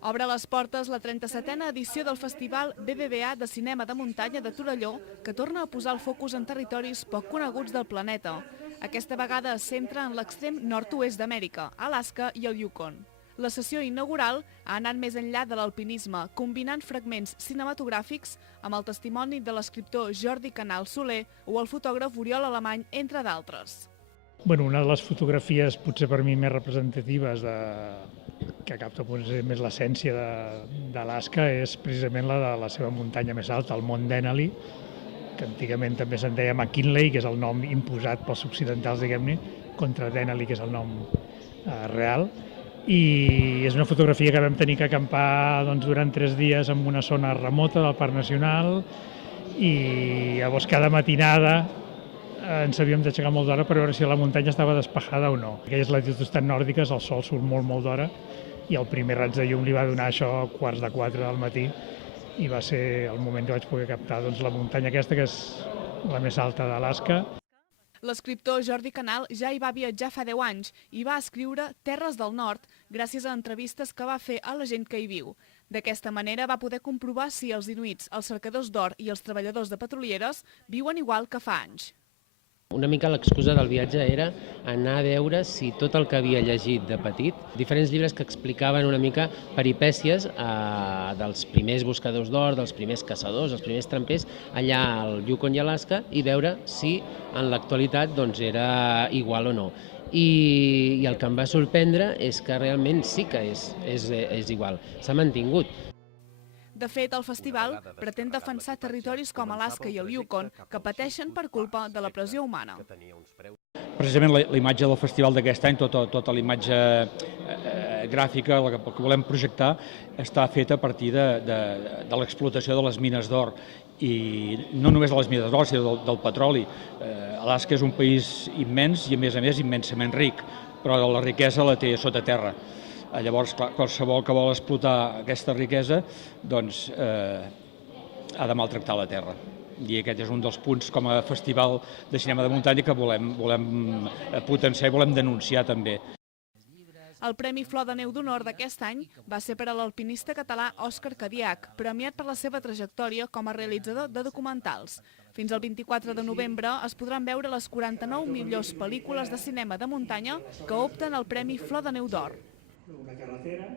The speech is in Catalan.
Obre les portes la 37a edició del Festival BBVA de Cinema de Muntanya de Torelló, que torna a posar el focus en territoris poc coneguts del planeta. Aquesta vegada es centra en l'extrem nord-oest d'Amèrica, Alaska i el Yukon. La sessió inaugural ha anat més enllà de l'alpinisme, combinant fragments cinematogràfics amb el testimoni de l'escriptor Jordi Canal Soler o el fotògraf Oriol Alemany, entre d'altres. Una de les fotografies potser per mi més representatives que capta més l'essència d'Alaska és precisament la de la seva muntanya més alta, el Mont Denali, que antigament també se'n deia McKinley, que és el nom imposat pels occidentals, diguem-ne, contra Denali, que és el nom real. I és una fotografia que vam tenir que acampar durant 3 dies en una zona remota del Parc Nacional i llavors cada matinada ens havíem d'aixecar molt d'hora per veure si la muntanya estava despejada o no. Aquelles latituds tan nòrdiques el sol surt molt d'hora i el primer raig de llum li va donar això a 3:15 del matí i va ser el moment que vaig poder captar la muntanya aquesta, que és la més alta d'Alaska. L'escriptor Jordi Canal ja hi va viatjar fa 10 anys i va escriure Terres del Nord gràcies a entrevistes que va fer a la gent que hi viu. D'aquesta manera va poder comprovar si els inuits, els cercadors d'or i els treballadors de petrolieres viuen igual que fa anys. Una mica l'excusa del viatge era anar a veure si tot el que havia llegit de petit, diferents llibres que explicaven una mica peripècies dels primers buscadors d'or, dels primers caçadors, dels primers trampers, allà al Yukon i Alaska, i veure si en l'actualitat era igual o no. I el que em va sorprendre és que realment sí que és igual, s'ha mantingut. De fet, el festival pretén defensar territoris com Alaska i el Yukon que pateixen per culpa de la pressió humana. Precisament la imatge del festival d'aquest any, tota la imatge gràfica, el que volem projectar, està feta a partir de l'explotació de les mines d'or. I no només de les mines d'or, sinó del petroli. Alaska és un país immens i, a més, immensament ric, però la riquesa la té sota terra. Llavors, qualsevol que vol explotar aquesta riquesa ha de maltractar la terra. I aquest és un dels punts com a festival de cinema de muntanya que volem potenciar i volem denunciar també. El Premi Flor de Neu d'Honor d'aquest any va ser per a l'alpinista català Òscar Cadiach, premiat per la seva trajectòria com a realitzador de documentals. Fins al 24 de novembre es podran veure les 49 millors pel·lícules de cinema de muntanya que opten al Premi Flor de Neu d'Or. Una carretera